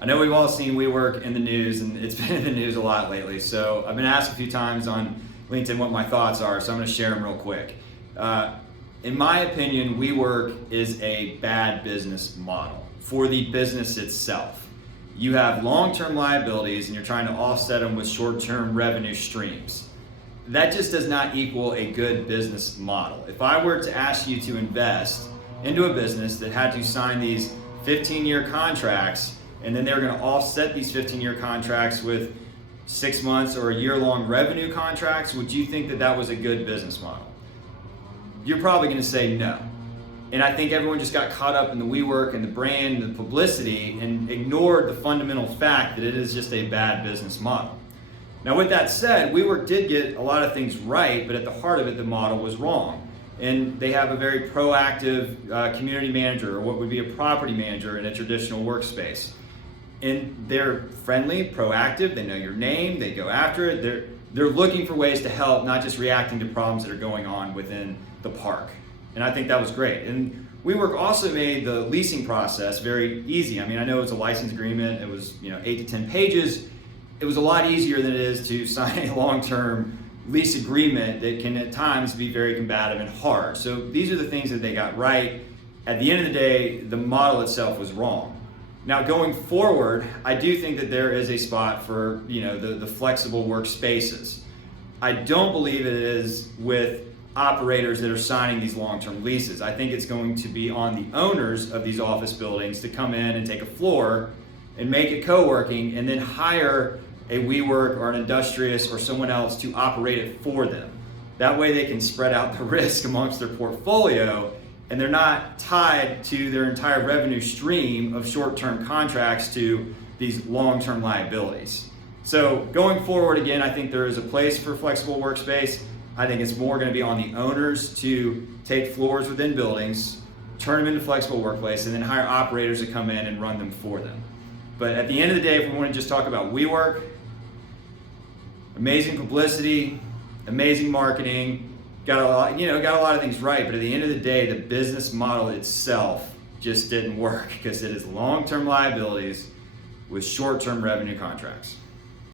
I know we've all seen WeWork in the news, and it's been in the news a lot lately. So I've been asked a few times on LinkedIn what my thoughts are, so I'm going to share them real quick. In my opinion, WeWork is a bad business model for the business itself. You have long-term liabilities and you're trying to offset them with short-term revenue streams. That just does not equal a good business model. If I were to ask you to invest into a business that had to sign these 15-year contracts, and then they're going to offset these 15-year contracts with 6 months or a year-long revenue contracts, would you think that that was a good business model? You're probably going to say no. And I think everyone just got caught up in the WeWork and the brand and the publicity and ignored the fundamental fact that it is just a bad business model. Now, with that said, WeWork did get a lot of things right, but at the heart of it, the model was wrong. And they have a very proactive community manager, or what would be a property manager in a traditional workspace. And they're friendly, proactive, they know your name, they go after it. They're looking for ways to help, not just reacting to problems that are going on within the park. And I think that was great. And WeWork also made the leasing process very easy. I mean, I know it's a license agreement, it was 8 to 10 pages. It was a lot easier than it is to sign a long-term lease agreement that can at times be very combative and hard. So these are the things that they got right. At the end of the day, the model itself was wrong. Now, going forward, I do think that there is a spot for the flexible workspaces. I don't believe it is with operators that are signing these long-term leases. I think it's going to be on the owners of these office buildings to come in and take a floor and make it co-working, and then hire a WeWork or an Industrious or someone else to operate it for them. That way they can spread out the risk amongst their portfolio, and they're not tied to their entire revenue stream of short-term contracts to these long-term liabilities. So going forward, again, I think there is a place for flexible workspace. I think it's more going to be on the owners to take floors within buildings, turn them into flexible workplace, and then hire operators to come in and run them for them. But at the end of the day, if we want to just talk about WeWork, amazing publicity, amazing marketing, got a lot of things right, but at the end of the day, the business model itself just didn't work because it is long-term liabilities with short-term revenue contracts.